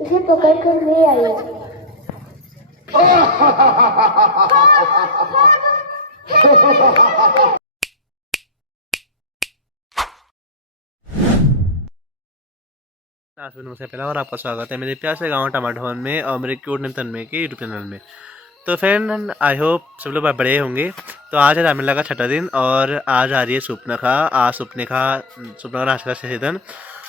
इसे पकड़ कर ले आइए। से पहला और आपका स्वागत है मेरे प्यार से गाँव टमाटर में और मेरे क्यूट नेम तन्मय के यूट्यूब चैनल में। तो फ्रेंड आई होप सब लोग बड़े होंगे। तो आज है रामलीला का छठा दिन और आज आ रही है सुपनखा। आज सुपनखा नाच का सीजन।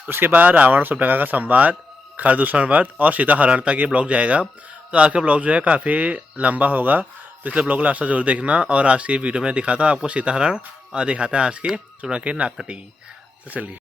उसके बाद रावण और सुपनखा का संवाद, खरदूषण व्रत और सीता हरण तक ये ब्लॉग जाएगा। तो आज का ब्लॉग जो है काफ़ी लंबा होगा, तो इसलिए ब्लॉग को लास्ट जरूर देखना। और आज की वीडियो में दिखाता हूँ आपको सीता हरण और दिखाता है आज की सुपनखा की नाक कटेगी। तो चलिए।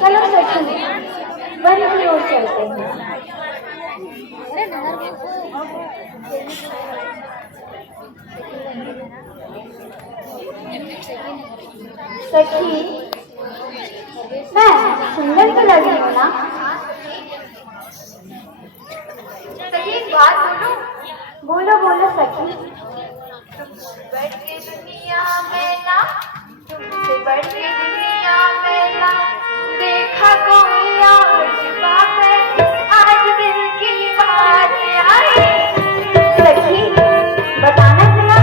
चलो सखी, वन की ओर चलते हैं। सखी, मैं सुंदर तो लगी हूँ ना? सखी एक बात बोलो। बोलो बोलो सखी। बढ़ के दुनिया में ना, तुमसे बढ़ के दुनिया में ना, देखा कोई और बात है, आज दिल की बात आई। सखी बताना जरा,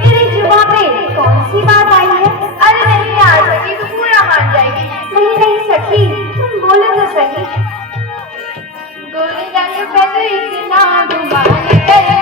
तेरी जुबान पे कौन सी बात आई है? अरे नहीं यार सखी, तू पूरा मान जाएगी। नहीं नहीं सखी, तुम बोलो तो सही। गोली जाने पे तो इतना गुमान करे,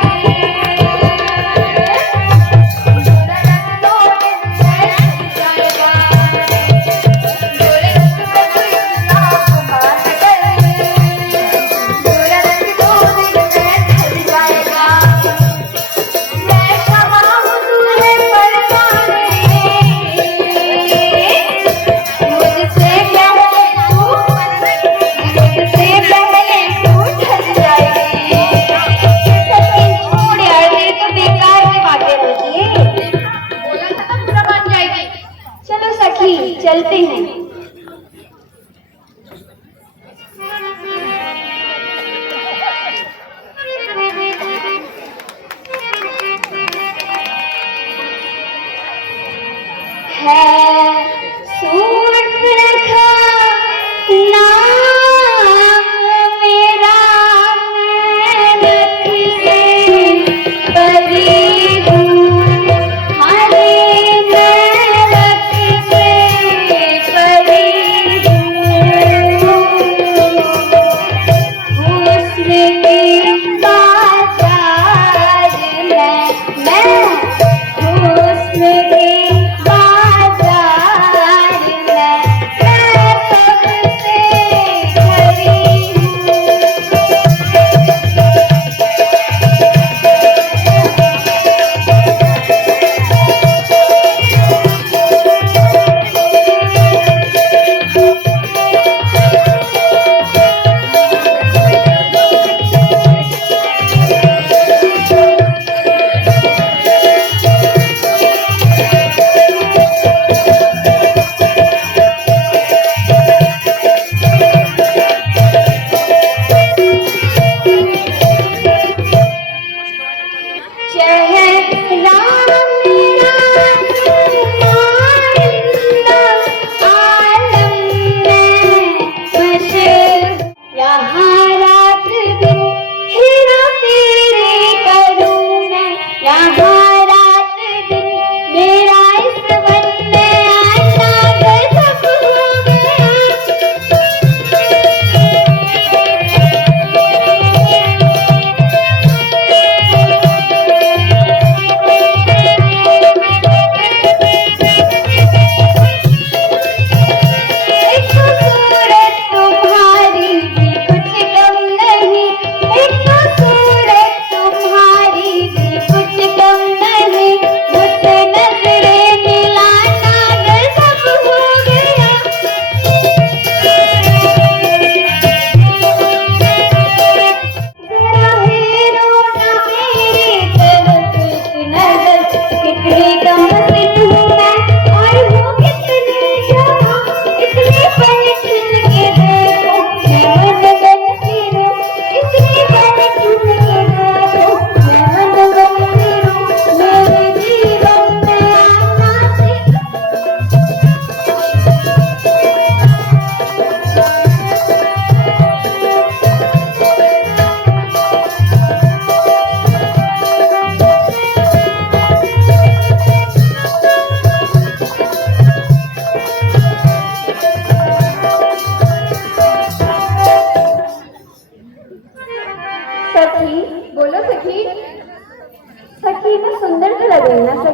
चलते हैं। पर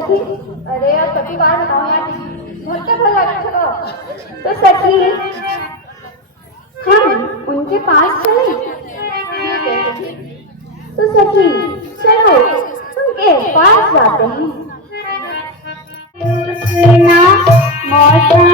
सखी। अरे यार कभी बार बताओ यार, बहुत भला लगा चलो। तो सखी हम उनके पास चले। ठीक है सखी। तो सखी चलो उनके पास जाते हैं। मौसम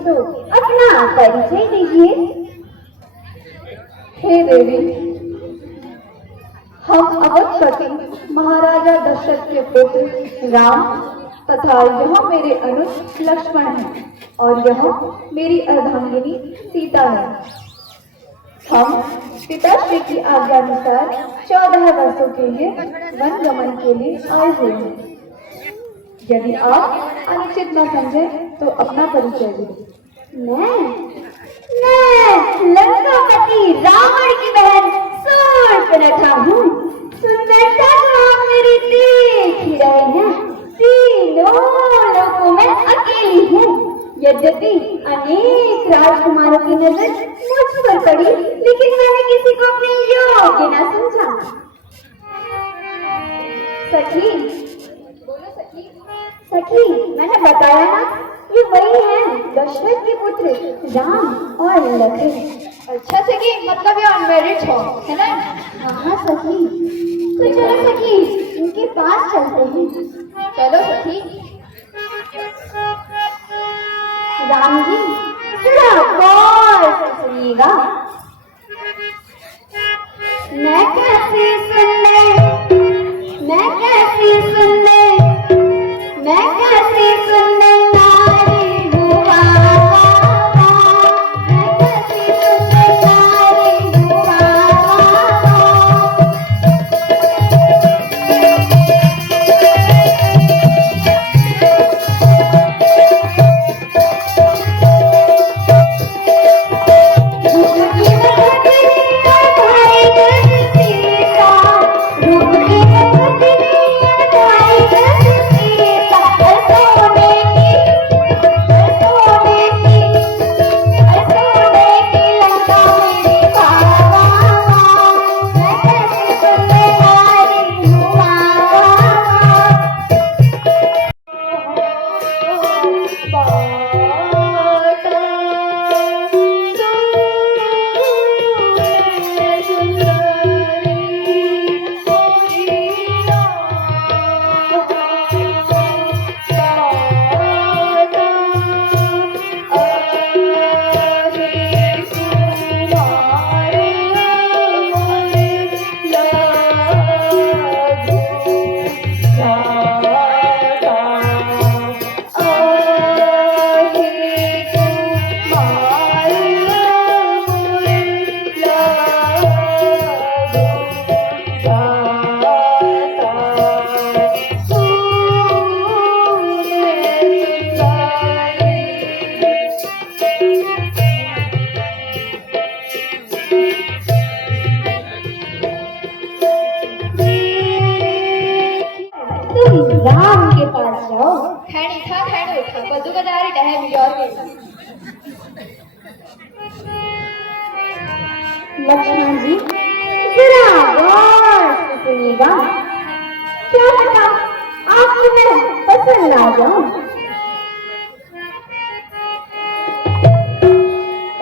तो अपना परिचय दीजिए। हे देवी, हम अवधपति महाराजा दशरथ के पुत्र राम तथा यह मेरे अनुज लक्ष्मण हैं और यह मेरी अर्धांगिनी सीता है। हम पिताश्री की आज्ञानुसार 14 वर्षों के लिए वन गमन के लिए आए हुए हैं। यदि आप अनुचित न समझे तो अपना परिचय दीजिए। मैं लंकापति रावण की बहन शूर्पणखा हूँ। सुंदरता तो आप मेरी देख ही रहे हैं, तीनों लोगों में अकेली हूँ। यद्यपि अनेक राजकुमारों की नजर मुझ पर पड़ी, लेकिन मैंने किसी को अपने योग्य न समझा। सखी, बोलो सखी। सखी, मैंने बताया ना, ये वही हैं दशरथ के पुत्र राम और लक्ष्मण। अच्छा सखी, मतलब ये अनमैरिड हो, है ना? हाँ सखी। तो चलो सखी, इनके पास चलते हैं। चलो सखी। राम जी थोड़ा गौर से सुनिएगा। मैं कैसी सुंदर, मैं कैसी सुंदर, मैं कैसी सुंदर नारी हूँ बाबा, मैं कैसी सुंदर नारी हूँ बाबा। राम के पास जाओ। खैनी था खैनी उठा बदू का दारी डहे बिजौर के। लक्ष्मण जी जरा आएगा। क्या पता आपको मैं पसंद आ जाऊं।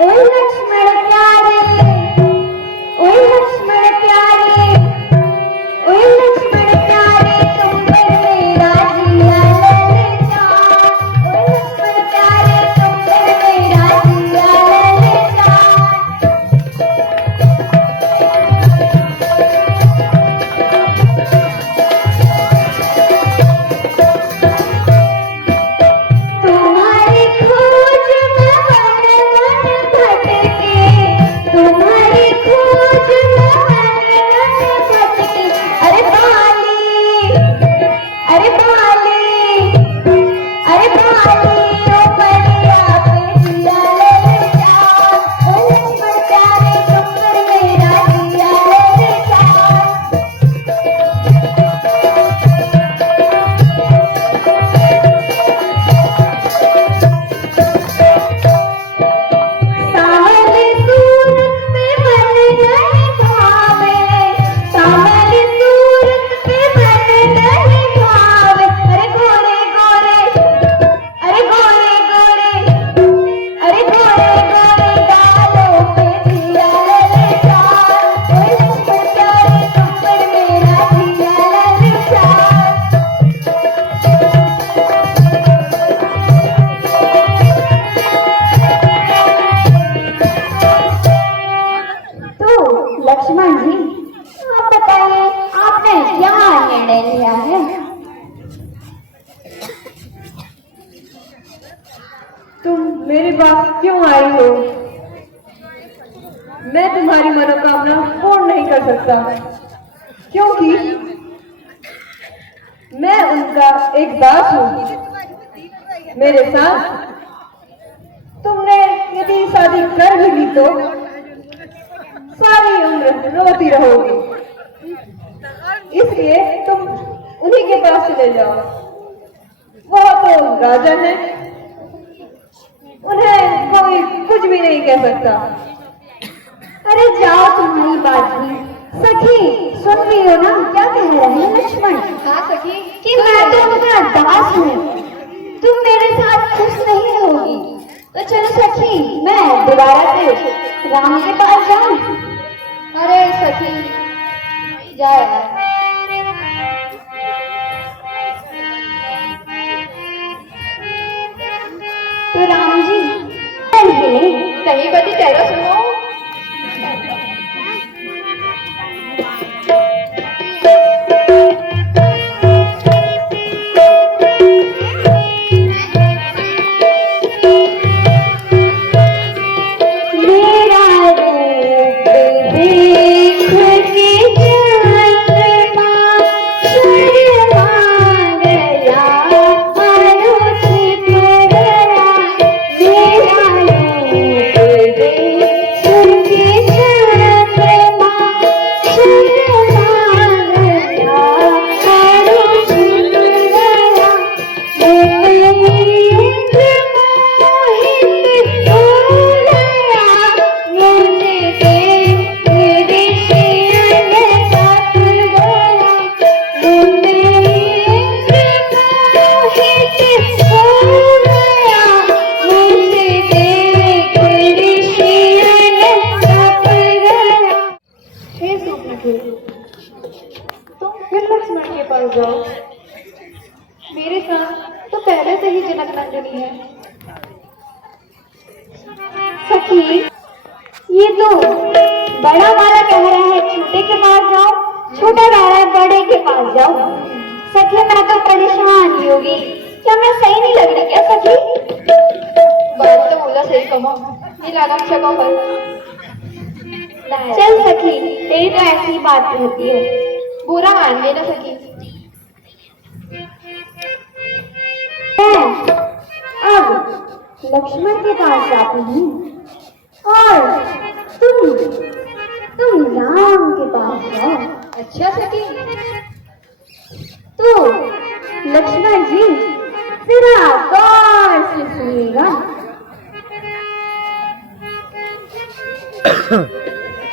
ओए लक्ष्मण प्यारे, ओए लक्ष्मण प्यारे, ओए लक्ष्मण प्यारे, तुम पर मेरा जिया ललचा। ओए लक्ष्मण प्यारे, तुम पर मेरा जिया ललचा। तुम्हारी खोज में मन मन भटके, तुम्हारी खोज में मन मन भटके। अरे बाली, अरे बाली, अरे बाली, ओ परिया पे जिया ललचा। ओ लक्ष्मण प्यारे, तुम पर मेरा जिया ललचा। सावली सूरत पे मन नहीं भावे, सावली सूरत पे मन नहीं भावे। अरे गोरे गोरे, अरे गोरे गोरे, अरे गोरे गोरे गालों पे जिया ललचा। ओए लक्ष्मण प्यारे, तुम पर मेरा जिया ललचा। तो लक्ष्मण जी, आप बताइए आपने क्या निर्णय लिया है? तुम मेरे पास क्यों आई हो? मैं तुम्हारी मनोकामना पूर्ण नहीं कर सकता, क्योंकि मैं उनका एक दास हूँ। मेरे साथ तुमने यदि शादी कर भी ली तो सारी उम्र रोती रहोगी। इसलिए तुम उन्हीं के पास चले जाओ। वो तो राजा है, उन्हें कोई कुछ भी नहीं कह सकता। अरे जाओ, तुम्हारी बात भी सखी सुन रही हो ना, क्या कह रहे हैं लक्ष्मण? हाँ सखी, कि मैं तो उनका दास हूँ, तुम मेरे साथ खुश नहीं होगी। तो चलो सखी, मैं दोबारा से राम के पास जाऊं। अरे सखी जाए। तो राम जी नहीं, कहीं बदी तेरा सुनो। मेरा रूप देख के चंद्रमा शर्मा गया, मानो छिप गया। मेरा रूप देख के चंद्रमा शर्मा गया, मानो छिप गया। तुम फिर लक्ष्मण के पास जाओ। मेरे साथ तो पहले से ही जनक नंदिनी है। सखी, ये तो बड़ा वाला कह रहा है छोटे के पास जाओ, छोटा कह रहा है बड़े के पास जाओ। सखी मैं तो परेशान ही होगी, क्या मैं सही नहीं लग रही क्या सखी? बात तो बोला सही कमा, ये लागम सका पर। चल सखी, तेरी तो ऐसी ही बात होती है। बुरा मान गई ना सखी। मैं अब लक्ष्मण के पास जाती हूँ और तुम राम के पास जाओ। अच्छा सखी, तो लक्ष्मण जी जरा गौर से सुनिएगा।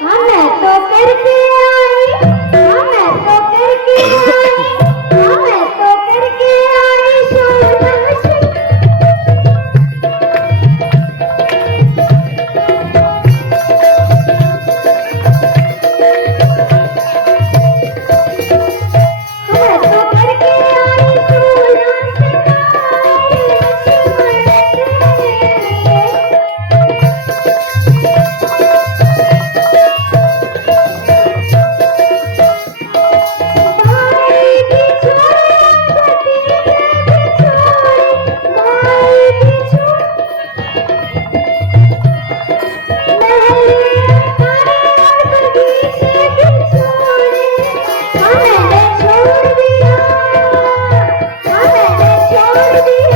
हाँ मैं तो करके आई, हाँ मैं तो करके मैंने छोड़ दिया, हाँ मैंने छोड़ दिया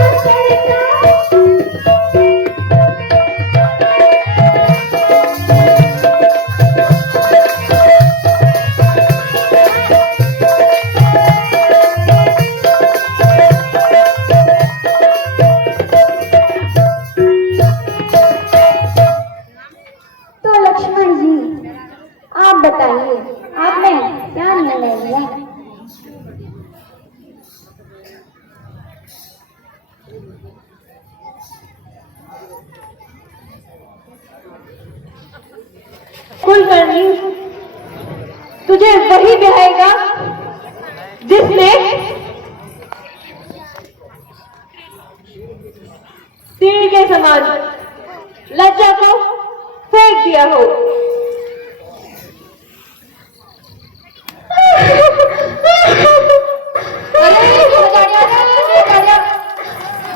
तो लक्ष्मण जी, आप बताइए, आपने क्या निर्णय लिया? कुलकर्णी, तुझे वही ब्याहेगा जिसने तीर के समान लज्जा को फेंक दिया हो।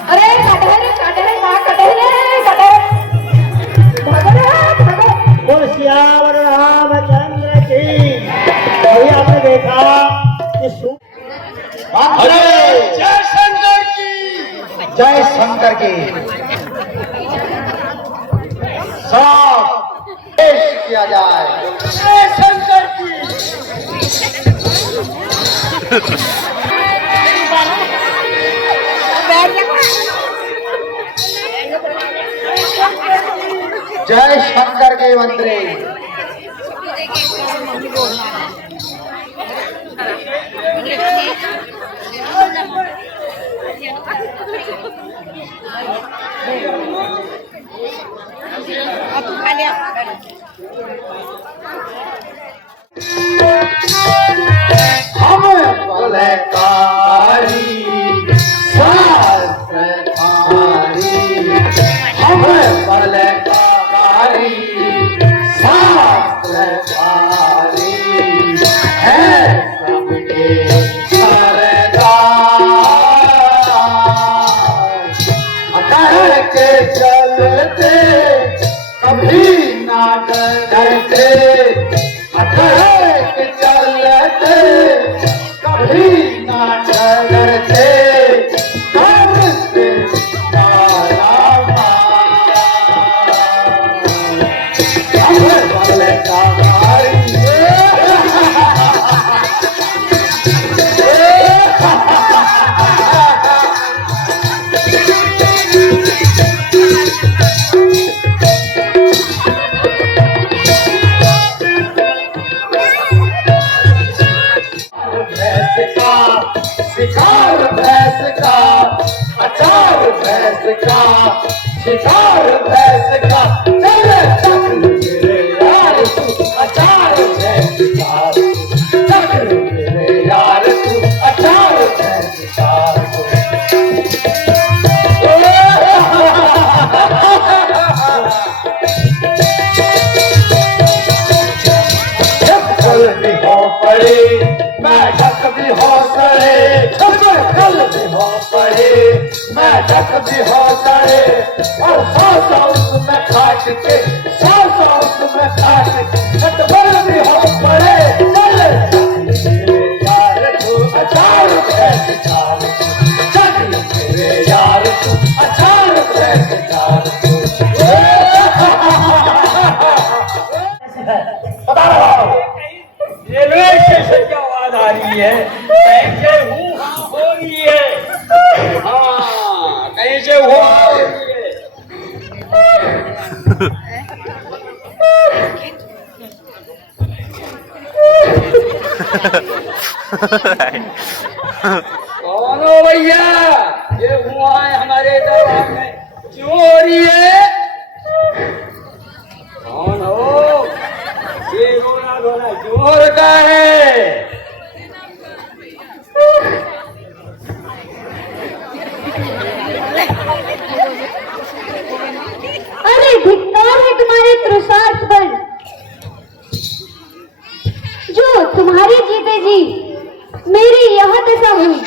अरे कटहल माँ कटहल बोल सियावर रामचंद्र की। अभी आपने देखा कि जय शंकर की, जय शंकर की। सब पेश किया जाए जय शंकर की। जय शंकर के मंत्री। हम बलकारी शास्त्रधारी, हम बलकारी शास्त्रधारी है सबके सरदार। कह के चलते कभी ना डरते, कह के चलते कभी ना डरते, करते मारा शिकार भैंस का, अचार भैंस का, शिकार भैंस का, चले चक्र मेरे यार तू, अचार भैंस का, चक्र मेरे यार तू, अचार भैंस का। कल भी हो पड़े बैठक भी हो सड़े, कल भी हो पड़े बैठक भी हो सड़े, और सौ उसमें काट के, सौ उसमें काट के, कटवर भी हो पड़े, चल यार तू अचार भैंस चार, चल मेरे यार तू अचार भैंस चार। बता रहा हूँ रेलवे स्टेशन की आवाज आ रही है, कहीं से हूँ हो रही है। हाँ, कहीं से हो रही है। कौन हो भैया? ये हुआ है हमारे दरबार में, क्यों हो रही है? कौन हो? ये रोना धोना क्यों हो रखा है? अरे धिक्कार है तुम्हारे तृषार्थ पर, जो तुम्हारी जीते जी मेरी यह दशा हुई।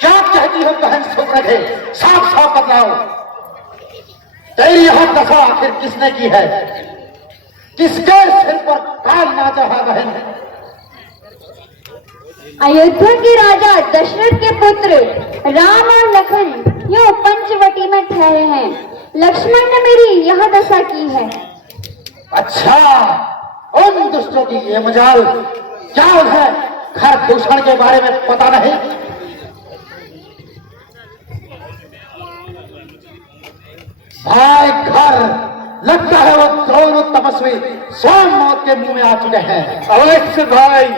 क्या कहती हो बहन सुप्रभे? साफ साफ बताओ, तेरी यह दशा आखिर किसने की है? किसके सिर पर काल नाचा है बहन? अयोध्या के राजा दशरथ के पुत्र राम और लखन यूं पंचवटी में ठहरे हैं। लक्ष्मण ने मेरी यह दशा की है। अच्छा, उन दुष्टों की ये मजाल, क्या उन्हें घर दूषण के बारे में पता नहीं? भाई घर, लगता है वो दोनों तपस्वी स्वयं मौत के मुंह में आ चुके हैं। अवश्य भाई,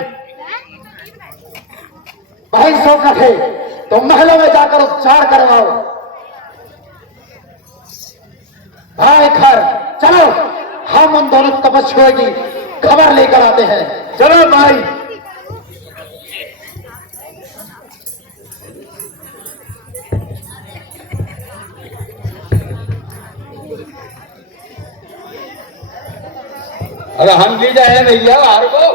भाई सोच रखे तो महलों में जाकर उपचार करवाओ। भाई घर, चलो हम उन दोनों तपस्वियों की खबर लेकर आते हैं। चलो भाई। अरे हम भी जाए भैया बाहर को।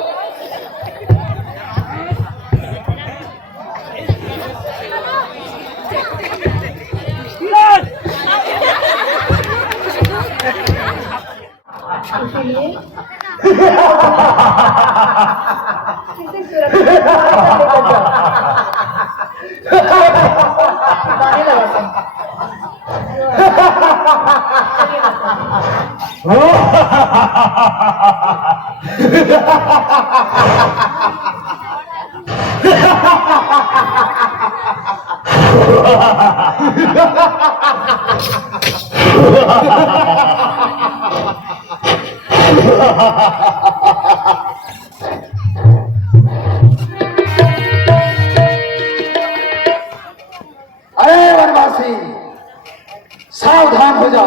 अरे वनवासी, सावधान हो जा।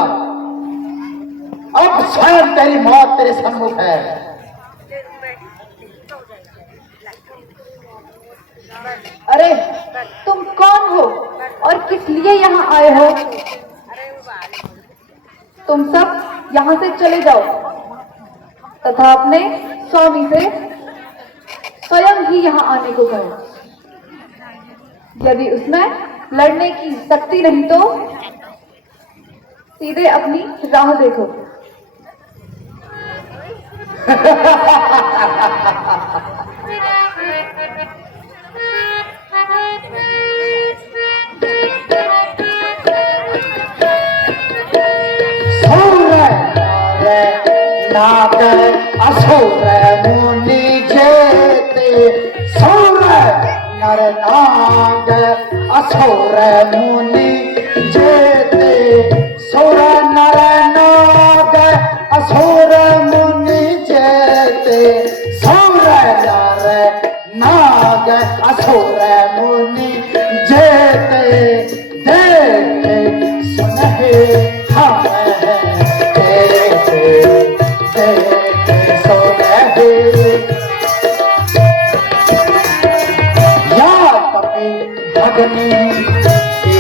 अब स्वयं तेरी मौत तेरे सम्मुख है। अरे तुम कौन हो और किस लिए यहाँ आए हो? तुम सब यहाँ से चले जाओ तथा अपने स्वामी से स्वयं ही यहाँ आने को कहो। यदि उसमें लड़ने की शक्ति नहीं तो सीधे अपनी राह देखो। नाग असुर मुनि जेते, सौर नर नाग असुर मुनि जेते, सौर नर नाग असुर मुनि जेते, सौर नर नाग असुर मुनि जेते, देखे सुनहे हम भगनी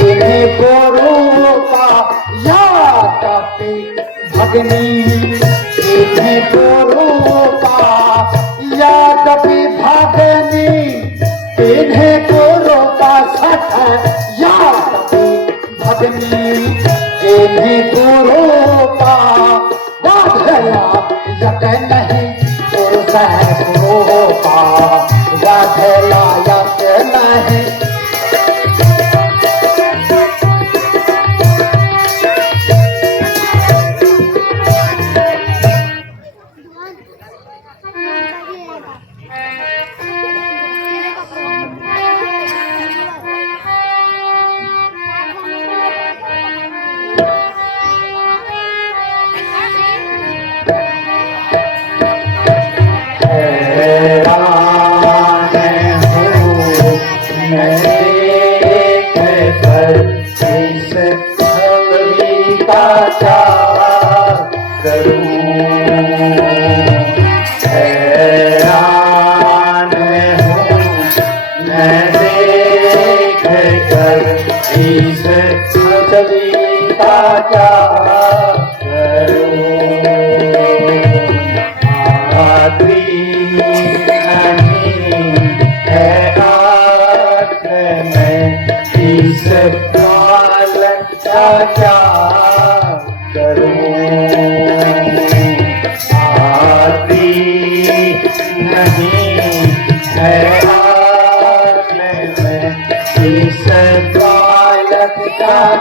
इन्हें को रूपा, यादपि भगनी इन्हें को रूपा, यादपि भगनी इन्हें को रूपा, सठ यादपि भगनी इन्हें को रूपा, बाधला यक नहीं पुरुष है रूपा, बाधला यक नहीं।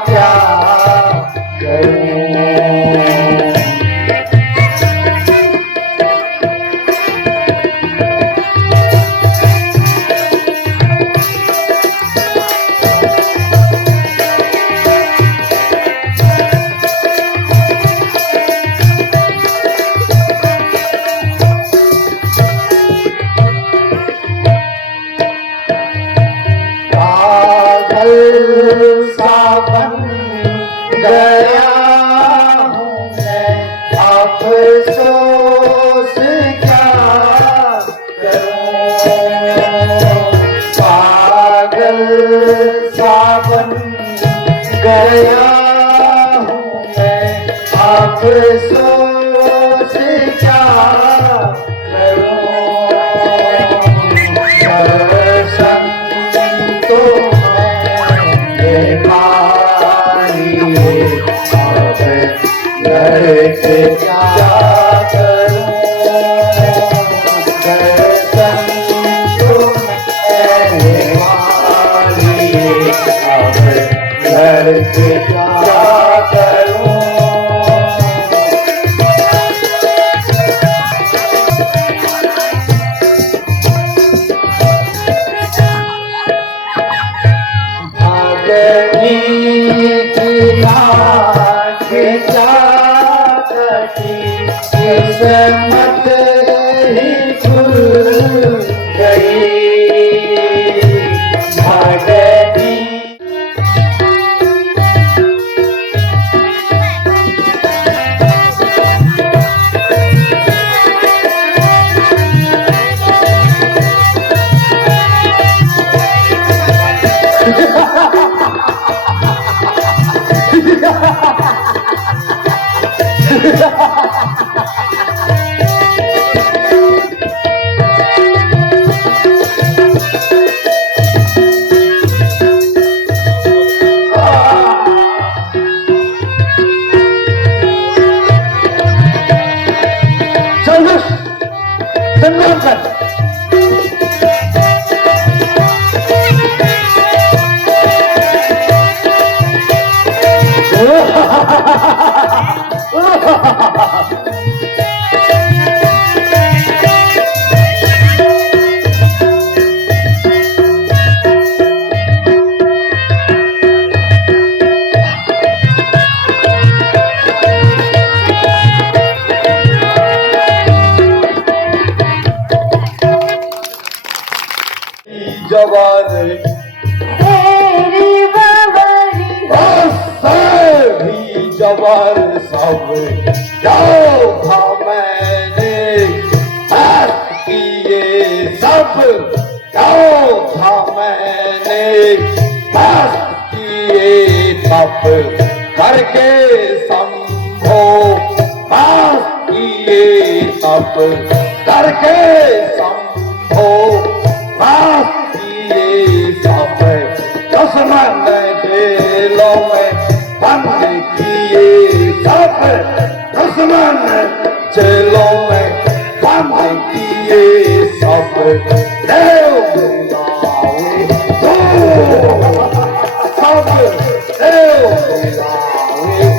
क्या करूं। गया हूँ मैं अफसोस क्या करूं। पागल सा बन गया हूँ मैं अफसोस क्या करूं। दर्शन तो मैंने लड़के क्या करूं। दर्शन तो मैंने मारिए अब लड़के क्या करूं। किस्मत ही खुल गई भागनी। जवान तेरी बाबरी भी जवान सब जाओ था मैंने किए सब जाओ था मैंने किए तप करके संभो किए तप करके संभो सब दुश्मन जेलों में बंद किए सब दुश्मन जेलों में बंद किए सब देव मिलाए तो सब देव मिलाए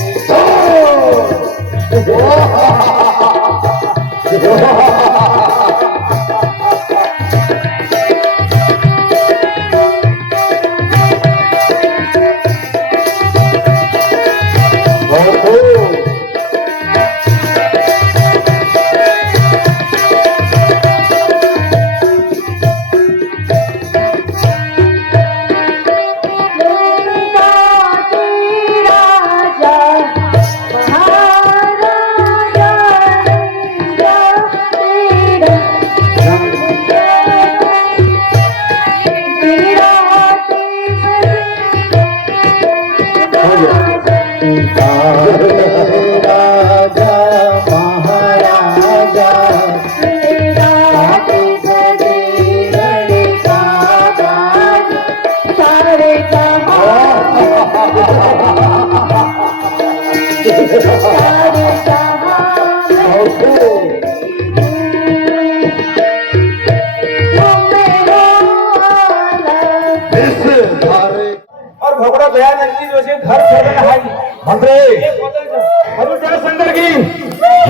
तो। राजा महाराजा सारे और भगोड़ा गया नंदी जोशी घर छोड़ने हाई मंत्री अरे जयशंकर की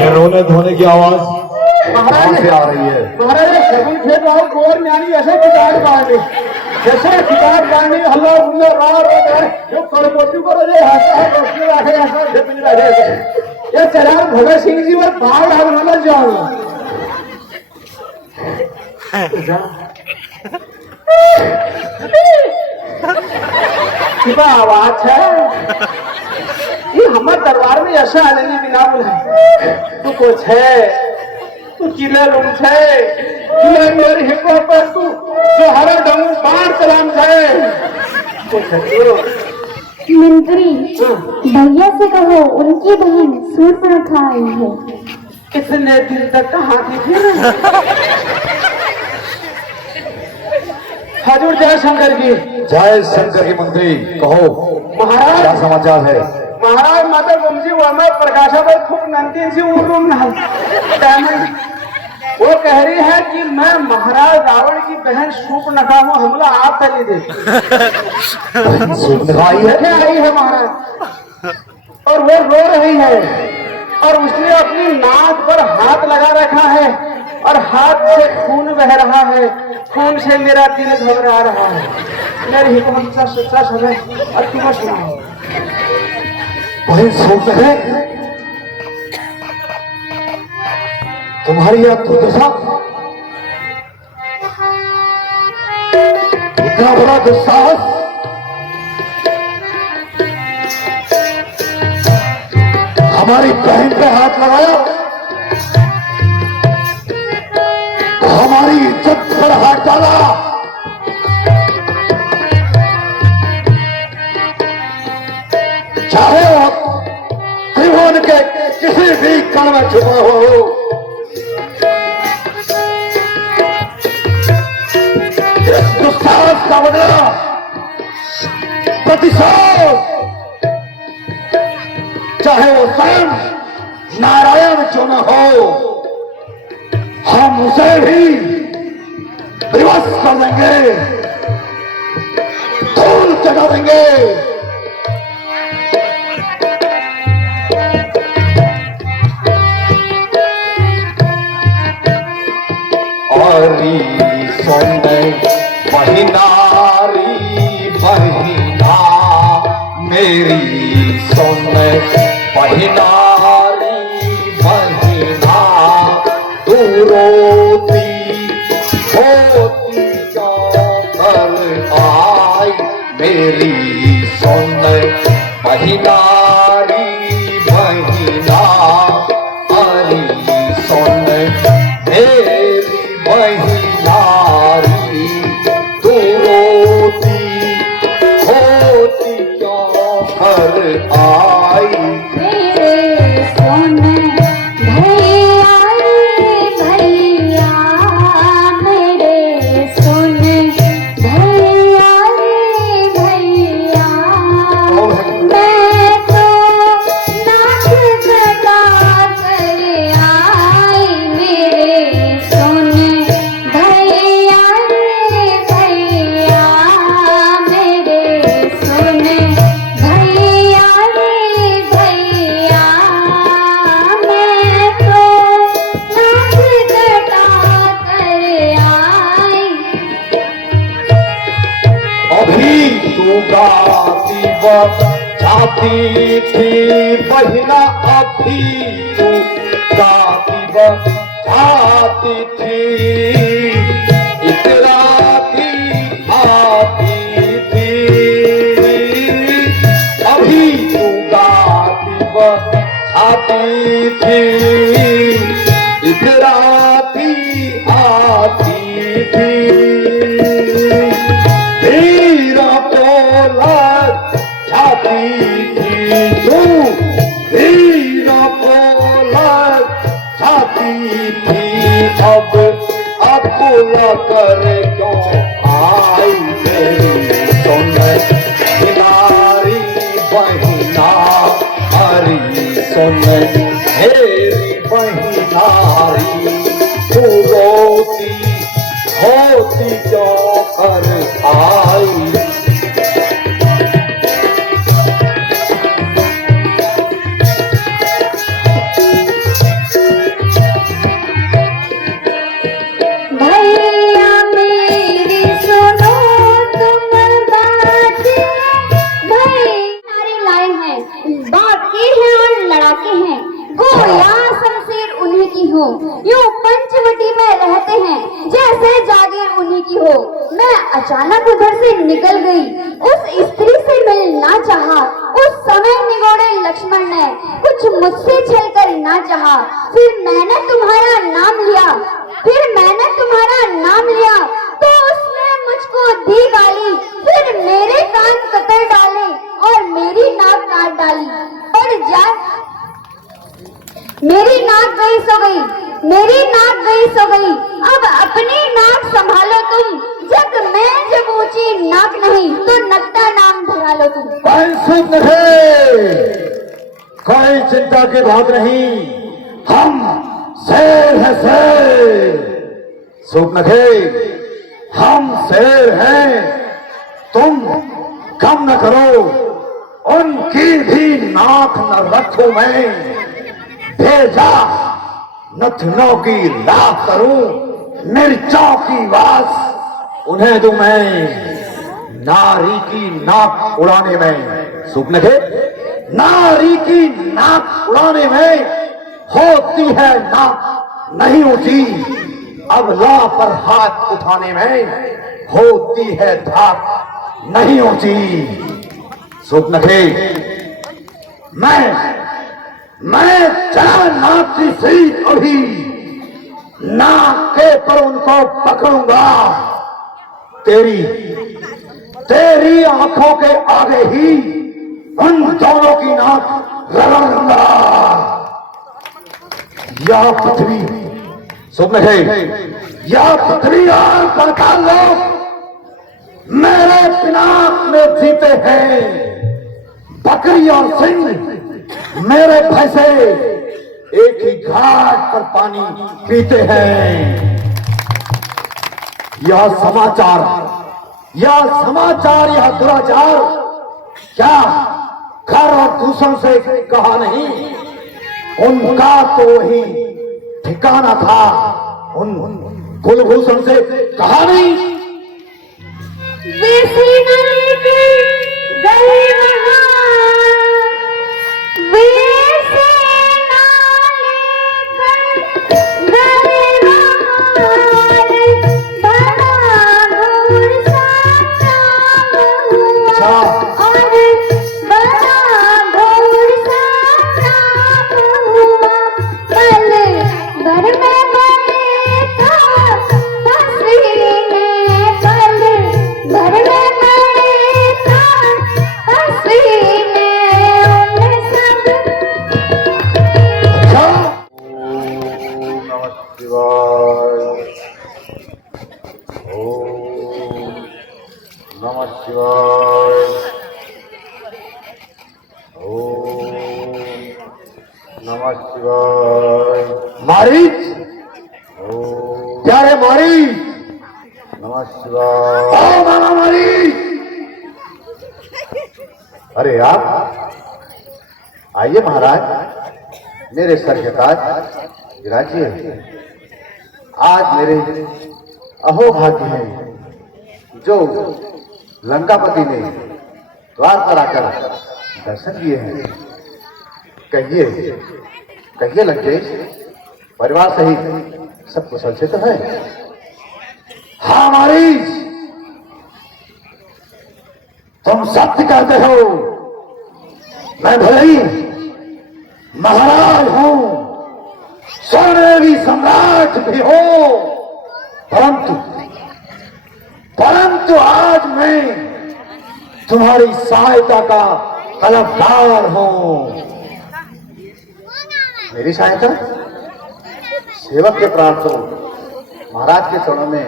ये रोने धोने की आवाज कहाँ से आ रही है? महाराज शगुन खेत वाले गोर न्याणी ऐसे किताब बांधे जैसे किताब बांधे हल्ला उल्ला रा रा जो कड़कोटी को रहे हंसा है रोशनी रखे ऐसा झपनी रखे ये चला भगत सिंह जी और बाढ़ आग वाला जाओ क्या आवाज है ये हमारे दरबार में ऐसा आने बिना बुलाए तू कुछ है तू किले रूम छे किले मेरे हिप्पो पर तू जो हरा डंगू बाढ़ चलाम छे कुछ है तू मंत्री भैया से कहो उनकी बहन सूर्पणखा आई है। कितने दिन तक कहाँ थी फिर हजूर जयशंकर जी जय शंकर की मंत्री कहो महाराज क्या समाचार है? महाराज माता गुमजी वर्मा प्रकाशा पर खूब नंदी से उर्म वो कह रही है कि मैं महाराज रावण की बहन शूर्पणखा हूँ हमला आप तली दे सुनवाई है क्या आई है महाराज और वो रो रही है और उसने अपनी नाक पर हाथ लगा रखा है और हाथ से खून बह रहा है खून से मेरा दिल घबरा रहा है मेरे ही को सच्चा समय और तुम्हें सुनाओ बहन सोच है तुम्हारी यह दुर्दशा इतना बड़ा दुस्साहस हमारी बहन पे हाथ लगाया हमारी इज्जत पर हाथ डाला चाहे वो त्रिभुवन के किसी भी कण में छुपा हुआ हो इस दुस्साहस का बदला प्रतिशोध चाहे वो स्वयं नारायण क्यों न हो हम उसे भी विवश कर देंगे धूल चढ़ा देंगे सोने बहिनारी बहिना मेरी सोने बहिनारी बहिना तू रोती होती क्यों कर आई मेरी सोने बहिनारी बहिना हरी सोने मेरी बहिनारी तू रोती होती क्यों कर आई मेरे सोने भैया भैया मेरे सोने भैया भैया मैं तो नाच कटा कर आई मेरे सोने भैया भैया मेरे सोने भैया भैया मैं तो नाच कटा कर आई। अभी तू गाती बजाती थी बहिना अभी तू गाती बजाती थी इतराती आती थी अभी तू गाती बजाती थी इतराती आती थी हीरा पोलक छाती थी तू हीरा पोलक छाती थी अब अचानक उधर से निकल गई। उस स्त्री से मिलना चाहा। उस समय निगोड़े लक्ष्मण ने कुछ मुझसे छलकर ना चाहा। फिर मैंने तुम्हारा नाम लिया तो उसने मुझको दी गाली। फिर मेरे कान कतर डाले और मेरी नाक काट डाली। और जा मेरी नाक गई सो गई। अब अपनी नाक संभालो तुम। जब ऊंची नाक नहीं तो नकटा नाम धरा लो तुम। कोई चिंता की बात नहीं, हम शेर है शेर। सूपनखे, हम शेर हैं, तुम कम न करो। उनकी भी नाक न रखूं मैं, भेजा नथनों की लाख करूं, मिर्चों की वास उन्हें दूं मैं, नारी की नाक उड़ाने में। सूपनखे, नारी की नाक उड़ाने में होती है नाक नहीं ऊंची, अबला पर हाथ उठाने में होती है धाक नहीं ऊंची। सूपनखे, मैं चला नाक की सीट अभी, नाक के पर उनको पकड़ूंगा, तेरी आंखों के आगे ही उन दोनों की नाक रगड़ दूंगा। या पृथ्वी, सूपनखे, या पृथ्वी और पाताल लोग मेरे पिनाक में जीते हैं। बकरी और सिंह मेरे भैंसे एक ही घाट पर पानी पीते हैं। यह दुराचार क्या घर और दूसरों से कहा नहीं, उनका तो वही ठिकाना था, उन कुलभूषण से कहा नहीं। वे सेना लेके गए वहां, वे सेना लेकर गए वहां, बड़ा घोड़सा नाम हुआ और बड़ा घोड़सा नाम हुआ। पल भर में बने था पसीने, पल भर में बने था पसीने, उन्हें सब नमः शिवाय, ओम नमः शिवाय, ओम नमः शिवाय। मारीच, ओम प्यारे मारीच, नमः शिवाय। ओ मामा मारीच, अरे आप आइए महाराज, मेरे सर के ताज विराजिए। आज मेरे अहोभाग्य है जो लंकापति ने द्वार पर आकर दर्शन दिए हैं। कहिए लंकेश, परिवार सहित सब कुशल से तो है? हाँ मारीच, तुम सत्य कहते हो। मैं भले ही महाराज हूं, स्वर्णदेवी सम्राट भी हो, परंतु आज मैं तुम्हारी सहायता का तलबदार हूं। मेरी सहायता? सेवक के प्राण तो महाराज के चरणों में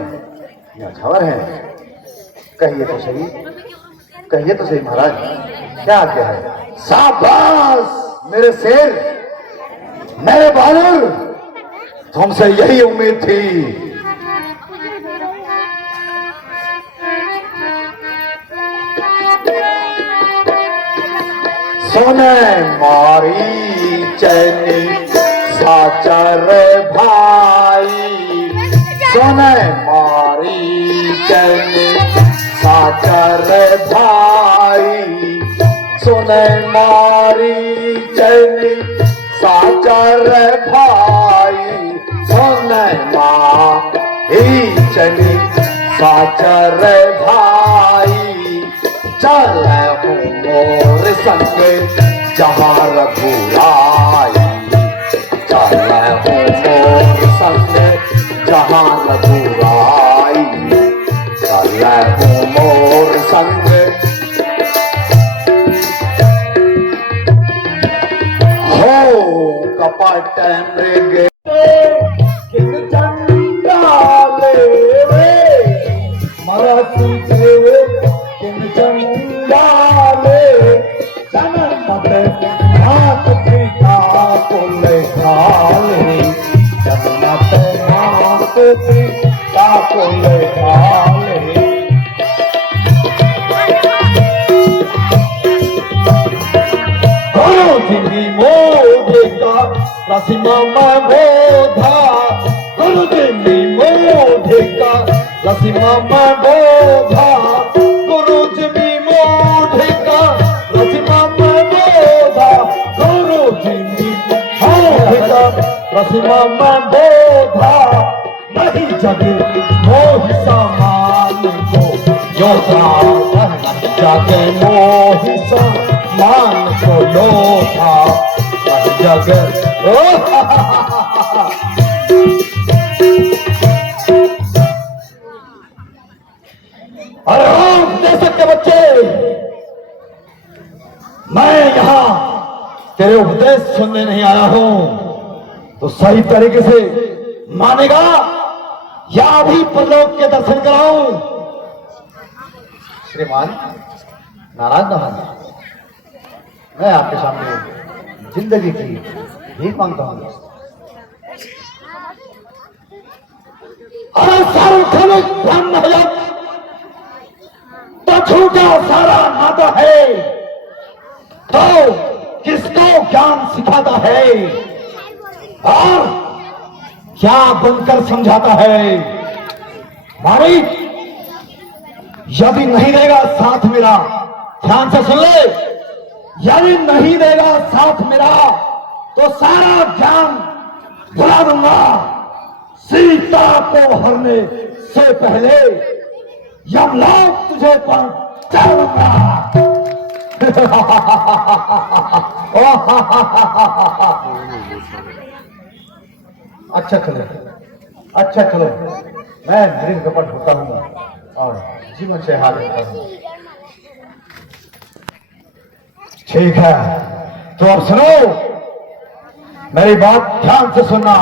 न्यौछावर है। कहिए तो सही महाराज, क्या आज्ञा है? शाबाश मेरे शेर, मेरे बहादुर, तुमसे यही उम्मीद थी। सोने मारी चैनी साचर भाई, सोने मारी चैनी साचर भाई, सोने मारी चैनी साचर भाई, सोने मारी चैनी साचर भाई चल मोर संग जहाँ रघुराई चल मोर संग जहाँ रघुराई चल मोर संग हो कपट मृग किन चंडाले रे मराठी देव किन चंडाले जनन मत नाथ पिता कोले खाले जन्मत नाथ पिता कोले खाले जिंदगी मोढ़े का रसीमा में बोधा गुरु जिंदगी मोढ़े का रसीमा में बोधा गुरु जिंदगी मोढ़े का रसीमा में बोधा गुरु जिंदगी मोढ़े का रसीमा में बोधा नहीं जगे मोह समान को योद्धा जागे मोह समान को योद्धा जग अरे आप दे सकते बच्चे मैं यहाँ तेरे उपदेश सुनने नहीं आया हूं तो सही तरीके से मानेगा या अभी परलोक के दर्शन कराऊं श्रीमान नाराज न होना मैं आपके सामने जिंदगी की भीख मांगता हूं अरे सार्वजनिक ब्रह्म तो झूठा सारा नाता है तो किसको ज्ञान सिखाता है और क्या बनकर समझाता है मारी यदि नहीं देगा साथ मेरा ध्यान से सुन ले यदि नहीं देगा साथ मेरा तो सारा ज्ञान भुला दूंगा सीता को हरने से पहले यमलोक तुझे पहुंचाऊंगा अच्छा चलो मैं मृग कपट होता हूँ और जीवन से हार होता हूँ ठीक है तो अब सुनो मेरी बात ध्यान से सुनना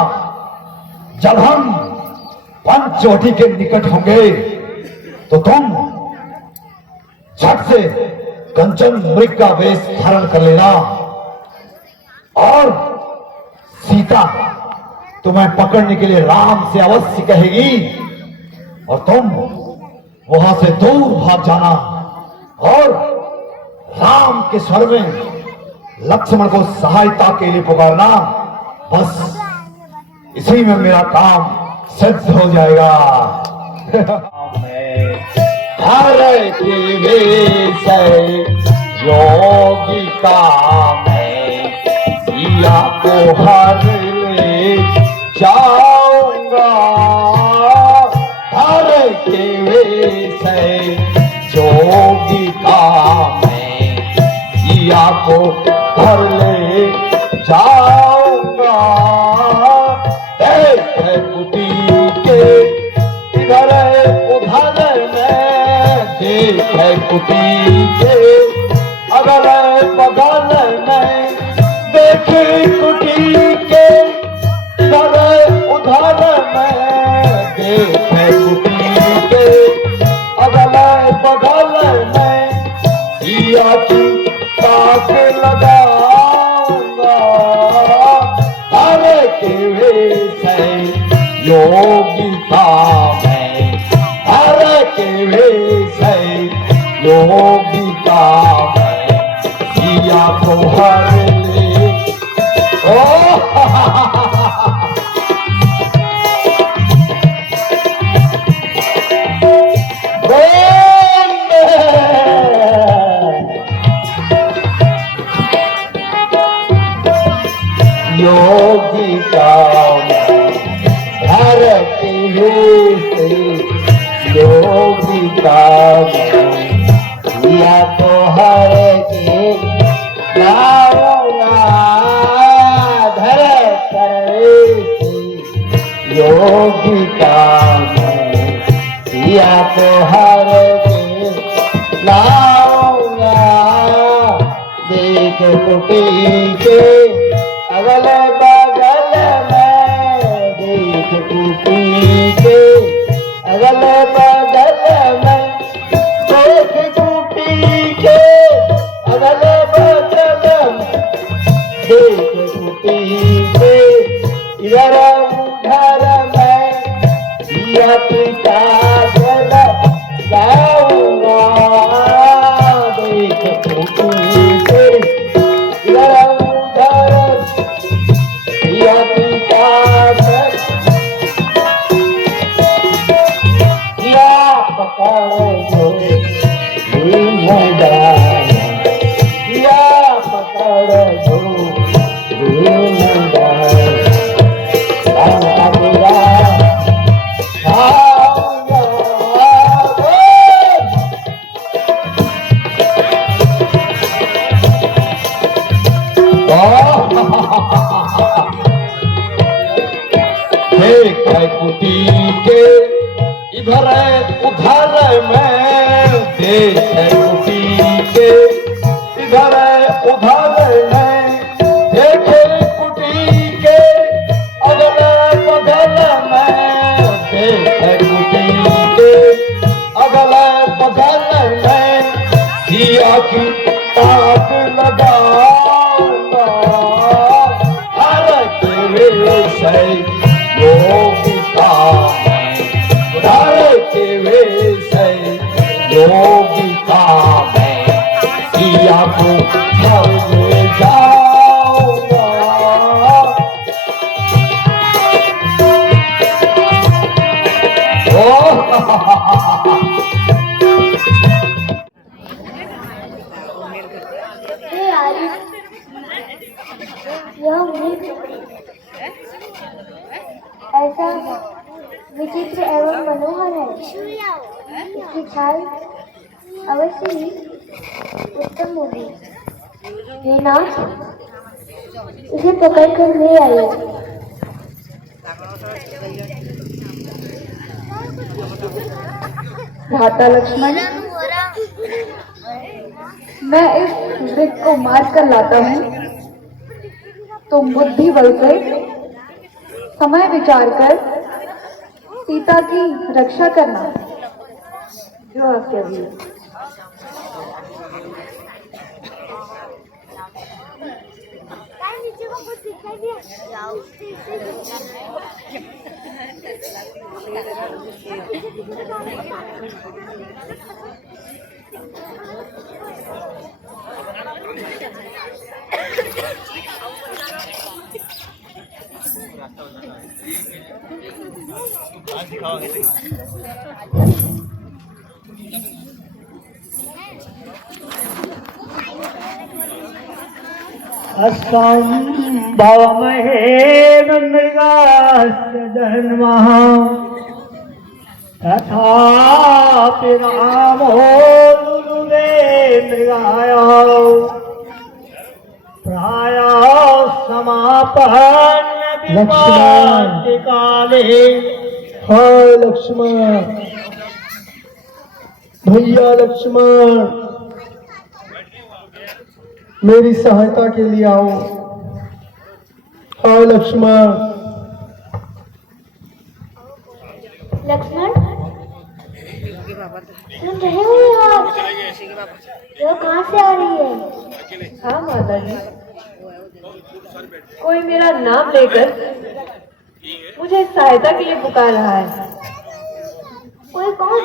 जब हम पंचवटी के निकट होंगे तो तुम झट से कंचन मृग का वेश धारण कर लेना और सीता तुम्हें पकड़ने के लिए राम से अवश्य कहेगी और तुम वहां से दूर भाग जाना और राम के स्वर में लक्ष्मण को सहायता के लिए पुकारना बस इसी में मेरा काम सिद्ध हो जाएगा हर के वेश योगी का मैं सिया को हर ले जाऊंगा हर के वेश योगी का मैं सिया को हर ले जाऊंगा देख कुटी के इधर उधर में देख कुटी के अगल बगल में देख कुटी के इधर उधर में देख कुटी के अगल बगल में सिया की ताक लगाऊंगा हर के वेश योगी का मैं हर के वेश योगी का मैं सिया को हर ले योगी का मैं हर के वेश योगी या तो हर के लाऊंगा धर कर योगी का या तो हर के लाऊंगा देख कुटी के अगल बगल में देख कुटी के अगल बगल में देख कुटी के अगल बगल में देख कुटी के इधर उधर में या पिता लाऊंगा देख कुटी के इधर उधर या पिता पकड़ जो या पकड़ जो कुटी के इधर उधर में देख कुटी के इधर उधर में देखे कुटी के अगल बगल में देख कुटी के अगल बगल में दिया की ताक लगाऊंगा हर के विषय योगी का के विषय योगी का मैं किया को घर ले जाऊंगा ऐसा विचित्र एवं मनोहर है। इसकी छाल अवश्य ही उत्तम होगी। हे नाथ, इसे पकड़ कर ले आइए। भ्राता लक्ष्मण, मैं इस वृक्ष को मार कर लाता हूँ। तुम बुद्धि बल से समय विचार कर सीता की रक्षा करना। जो आज्ञा दी। आज दिखाओगे असंभवमहेन मृगास्य जन्मः तथापि रामो लुलुरे मृगाय प्रायः समापन्न विपाट्य काले। हाय लक्ष्मण, भैया लक्ष्मण, मेरी सहायता के लिए आओ। हाय लक्ष्मण। लक्ष्मण, सुन रहे हो यार? वो कहाँ से आ रही है? हाँ माता जी, कोई मेरा नाम लेकर मुझे सहायता के लिए पुकार रहा है। कोई कौन?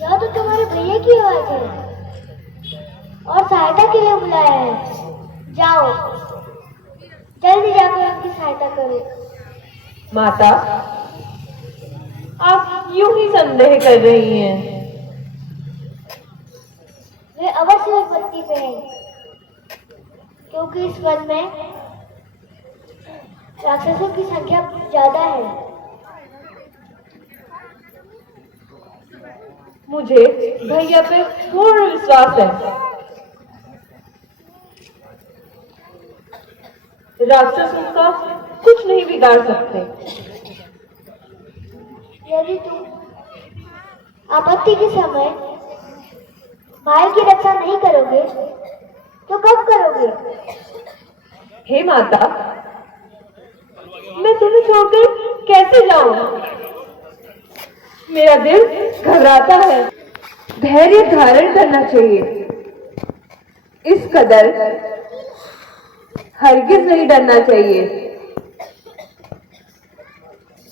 यह तो तुम्हारे भैया की आवाज है और सहायता के लिए बुलाया है। जाओ, जल्दी जाकर उनकी सहायता करो। माता, आप यूं ही संदेह कर रही हैं। वे अवश्य विपत्ति पे हैं, क्योंकि इस वन में राक्षसों की संख्या ज्यादा है। मुझे भैया पे पूर्ण विश्वास है। राक्षस उनका कुछ नहीं बिगाड़ सकते। यदि तुम आपत्ति के समय भाई की रक्षा नहीं करोगे तो कब करोगे? हे माता, मैं तुम्हें छोड़कर कैसे जाऊं? मेरा दिल घबराता है। धैर्य धारण करना चाहिए। इस कदर हरगिज नहीं डरना चाहिए।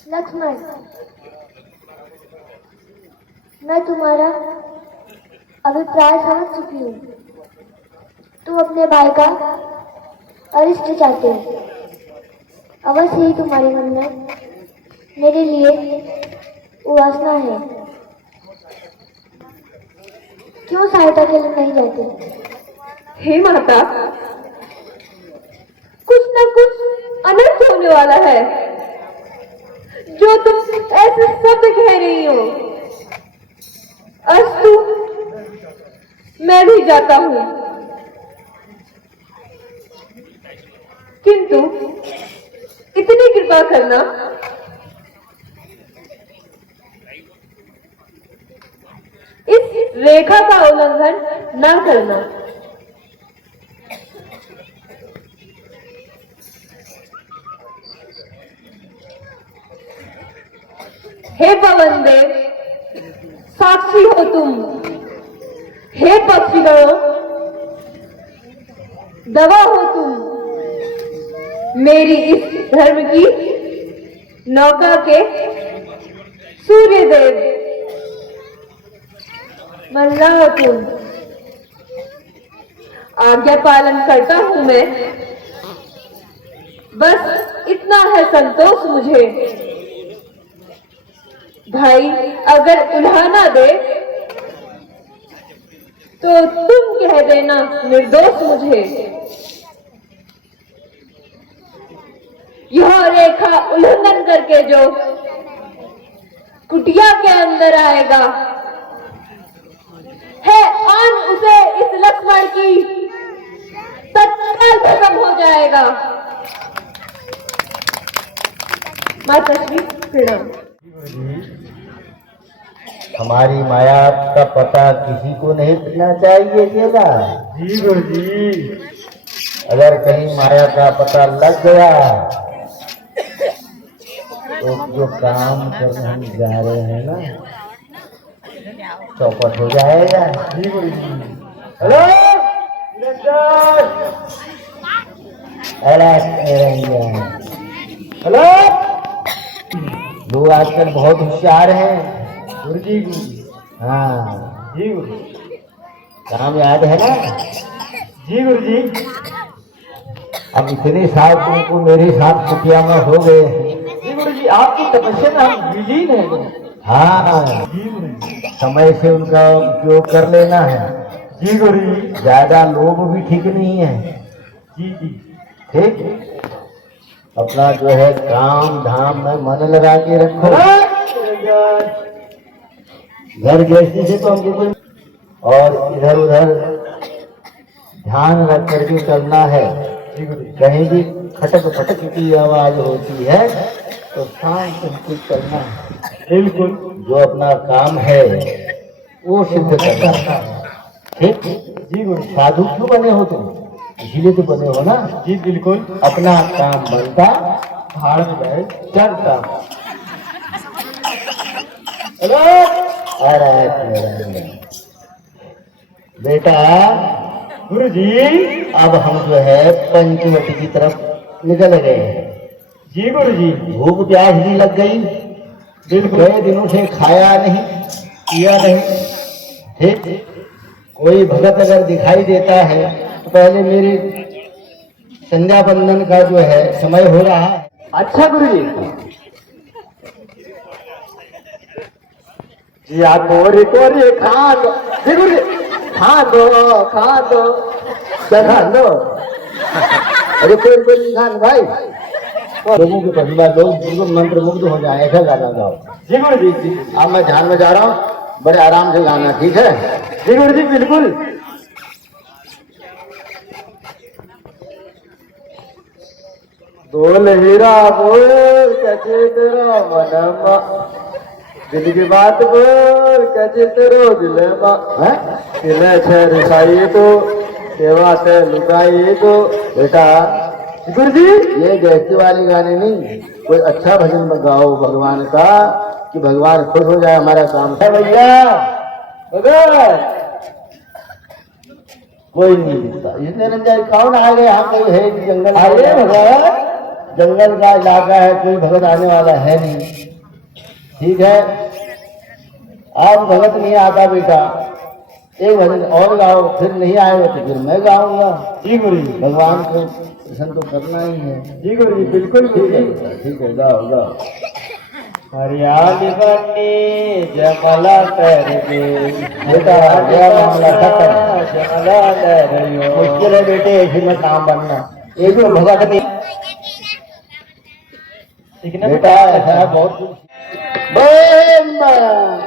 लक्ष्मण, मैं तुम्हारा अभिप्राय समझ चुकी हूँ। तुम अपने भाई का अरिष्ट चाहते हो। अवश्य ही तुम्हारे मन में मेरे लिए उवासना है। क्यों सहायता के लिए नहीं जाते? हे माता, कुछ न कुछ अनर्थ होने वाला है जो तुम ऐसे शब्द कह रही हो। अस्तु, मैं भी जाता हूँ, किंतु इतनी कृपा करना, इस रेखा का उल्लंघन न करना। हे पवन देव, साक्षी हो तुम। हे पक्षीगणों, दवा हो तुम। मेरी इस धर्म की नौका के सूर्यदेव, मल्ला हो तुम। आज्ञा पालन करता हूं मैं, बस इतना है संतोष मुझे। भाई अगर उल्हाना दे तो तुम कह देना निर्दोष मुझे। यह रेखा उल्लंघन करके जो कुटिया के अंदर आएगा है आन उसे इस लक्ष्मण की तत्काल खत्म हो जाएगा। माता श्री प्रणाम। हमारी माया का पता किसी को नहीं चलना चाहिए केला। जी गुरु जी। अगर कहीं माया का पता लग गया तो जो काम करने हम जा रहे हैं ना, चौपट हो जाएगा। जी गुरु जी। हेलो, अरे हेलो। लोग आजकल बहुत होशियार हैं। गुरु जी। हाँ, जी गुरु। काम याद है ना? जी गुरु जी। अब इतने साल तुमको मेरे साथ कुटिया में हो गए। जी गुरु जी, आपकी तपस्या में हम विलीन हैं। हाँ, जी गुरु जी। समय से उनका उपयोग कर लेना है। जी गुरु जी। ज्यादा लोभ भी ठीक नहीं है। जी जी। ठीक, अपना जो है काम धाम में मन लगा के रखो। घर गृहस्थी से तो हमको कोई, और इधर उधर ध्यान रख करके करना है। कहीं भी खटक फटक की आवाज होती है तो शांत से करना है। बिल्कुल। जो अपना काम है वो सिद्ध करना है। ठीक। जी गुरु। साधु क्यों बने हो तुम? इसीलिए तो बने हो ना। जी बिल्कुल। अपना काम बनता, भाड़ में जाए। चलता। हेलो। अरे बेटा, गुरु जी। अब हम जो है पंचवटी की तरफ निकल गए हैं। जी गुरु जी। भूख प्यास भी लग गई। बिल्कुल। कई दिनों से खाया नहीं, पिया नहीं। ठीक, कोई भगत अगर दिखाई देता है तो पहले मेरे संध्या बंदन का जो है समय हो रहा है। अच्छा गुरु जी। जी आप कोरी कोरी खा दो। जी गुरु जी। खा दो खा दो। क्या खान दो? अरे कोई खान भाई, लोगों के परिवार लोग बिल्कुल मंत्र मुग्ध हो जाए, ऐसा गाना गाओ। जी गुरु जी। जी। अब मैं ध्यान में जा रहा हूँ। बड़े आराम से गाना, ठीक है? जी गुरु जी बिल्कुल। बोल हीरा बोल कैसे तेरा मनमा, दिल की बात बोल कैसे तेरो दिलमा है, दिल छर खाई तो सेवा से लुकाई तो। बेटा गुरु जी ये गैसी वाली गाने नहीं, कोई अच्छा भजन गाओ भगवान का कि भगवान खुश हो जाए, हमारा काम है भैया। भगत कोई नहीं दिखता, इतने रंजाई कौन आ गए? यहाँ कोई है कि जंगल? अरे भगत जंगल का इलाका है, कोई भगत आने वाला है नहीं, ठीक है? अब भगत नहीं आता बेटा, एक भजन और गाओ, फिर नहीं आएगा तो फिर मैं गाऊंगा। जी गुरु जी। भगवान को प्रसन्न तो करना ही है। जी गुरु जी बिल्कुल ठीक है गुरु जी। बेटा, ठीक है, गाओ गाओ। हरियाली बनी जमला कर दे बेटा गया मामला खत्म। जमला लहरियो। मुश्किल है बेटे ऐसे में काम बनना, एक तो भगत नहीं बेटा, ऐसा है बहुत कुछ।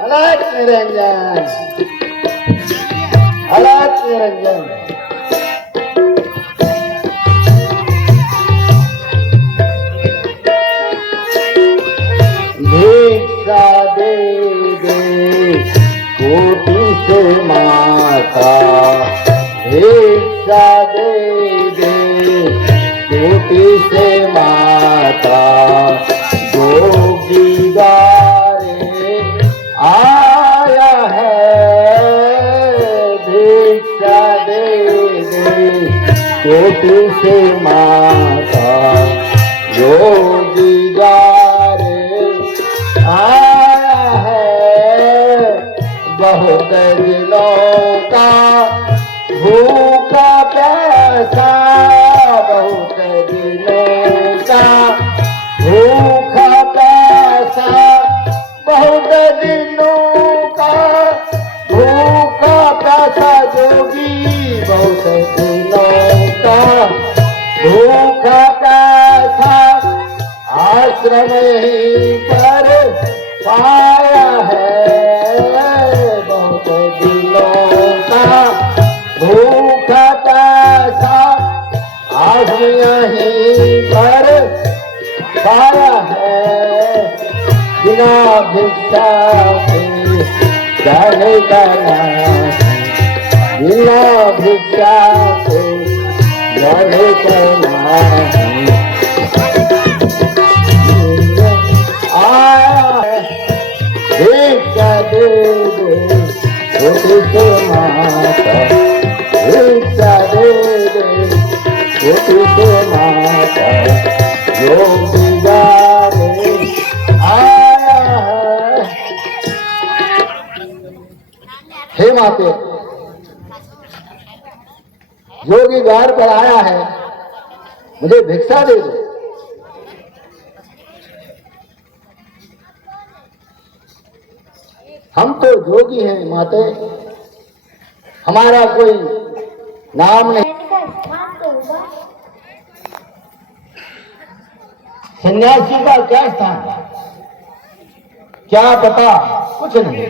अलग निरंजन, अलग निरंजन। भिक्षा दे दे कोटि से माता, भिक्षा दे दे कोटि से माता, जोगी गारे आया है, भिक्षा दे दे कोटि से माता, योगी गारे आया है, बहुत दिनों का भूखा प्यासा, बहुत दिनों का भूखा प्यासा, बहुत दिनों का भूखा प्यासा जोगी, बहुत दिनों का भूखा प्यासा, आश्रम ही पर पाया है, बहुत दिनों का भूखा प्यासा, आश्रम ही पर पाया है, बिना भिक्षा के जाने का नहीं, बिना भिक्षा के जाने का नहीं, आया है भिक्षा दे दे कोटि से माता, भिक्षा दे दे कोटि से माता, योगी गारे आया है। हे माते, योगी द्वार पर आया है, मुझे भिक्षा दे दो। हम तो जोगी हैं माते, हमारा कोई नाम नहीं। सन्यासी का क्या स्थान, क्या पता, कुछ नहीं।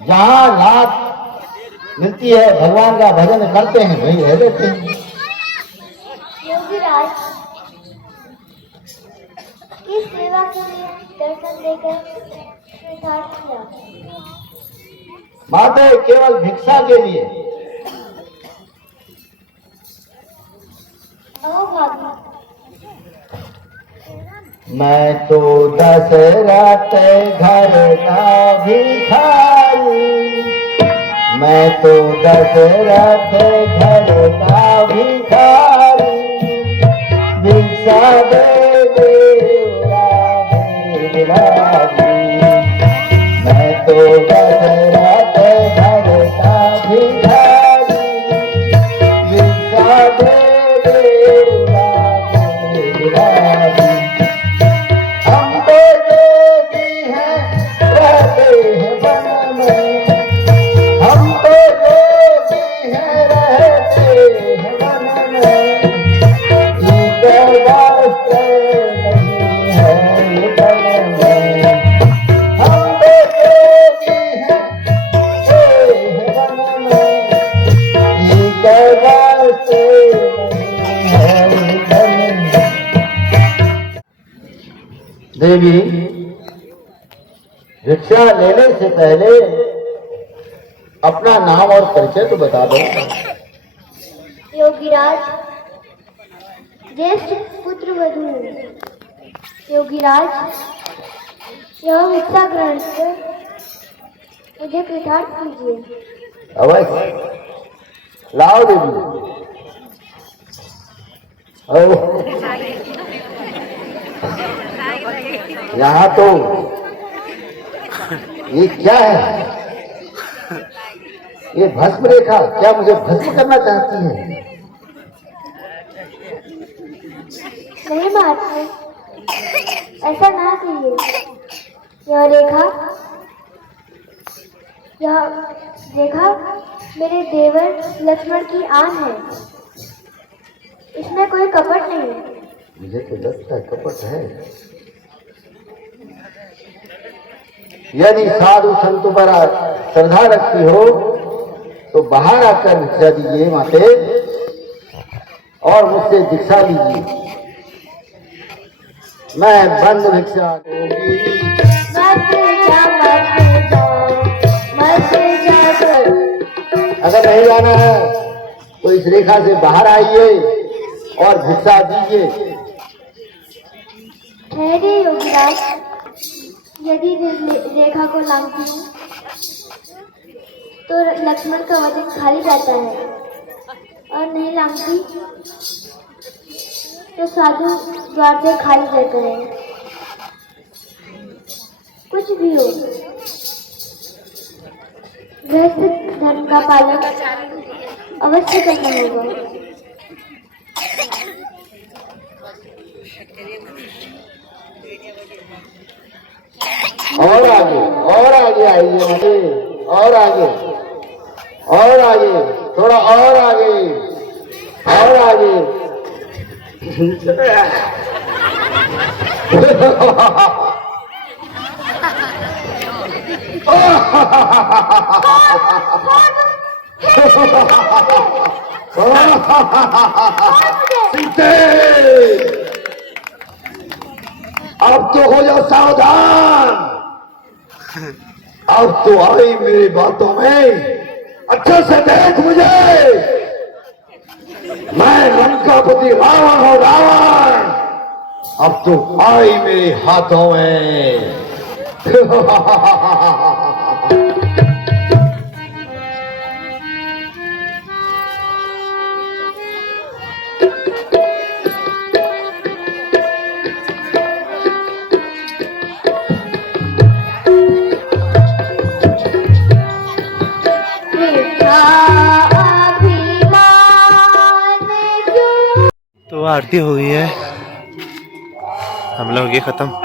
जहाँ लाभ मिलती है, भगवान का भजन करते हैं, वहीं रह लेते हैं। योगीराज किस सेवा के लिए दर्शन देकर कृतार्थ किया? माते केवल भिक्षा के लिए। ओ भाभी, मैं तो दशरथ घर का भिखारी, मैं तो दशरथ घर का भिखारी, भिक्षा दे मैं तो दशरथ घर का भिखारी, भिक्षा दे हम तो जोगी हैं, रहते हैं वन में, हम तो जोगी हैं, रहते हैं वन देवी, रिक्शा लेने से पहले अपना नाम और परिचय तो बता दो। योगीराज, ज्येष्ठ पुत्र वधू। योगीराज, यह भिक्षा ग्रहण कर मुझे कृतार्थ कीजिए। अवश्य, लाओ देवी। यहाँ तो ये क्या है? ये भस्म रेखा, क्या मुझे भस्म करना चाहती है? नहीं महात्मा, ऐसा ना कहिए। यह रेखा मेरे देवर लक्ष्मण की आन है। इसमें कोई कपट नहीं है। मुझे तो लगता है कपट है। यदि साधु संतों पर श्रद्धा रखती हो तो बाहर आकर भिक्षा दीजिए माते, और मुझसे दीक्षा लीजिए। मैं बंद भिक्षा दूंगी। अगर नहीं जाना है तो इस रेखा से बाहर आइए और भिक्षा दीजिए। ठहरिए योगीराज, यदि रेखा को लांघती हूँ तो लक्ष्मण का वचन खाली जाता है, और नहीं लांघती तो साधु द्वार से खाली रहता है। कुछ भी हो, गृहस्थ धर्म का पालन अवश्य करना होगा। और आगे आइए, और आगे, थोड़ा और आगे। सीते, अब तो हो जाओ सावधान। अब तो आई मेरी बातों में, अच्छे से देख मुझे। मैं लंकापति रावण हूं, रावण। अब तो आई मेरे हाथों में। तो आरती हो गई है, हम लोग ये खत्म।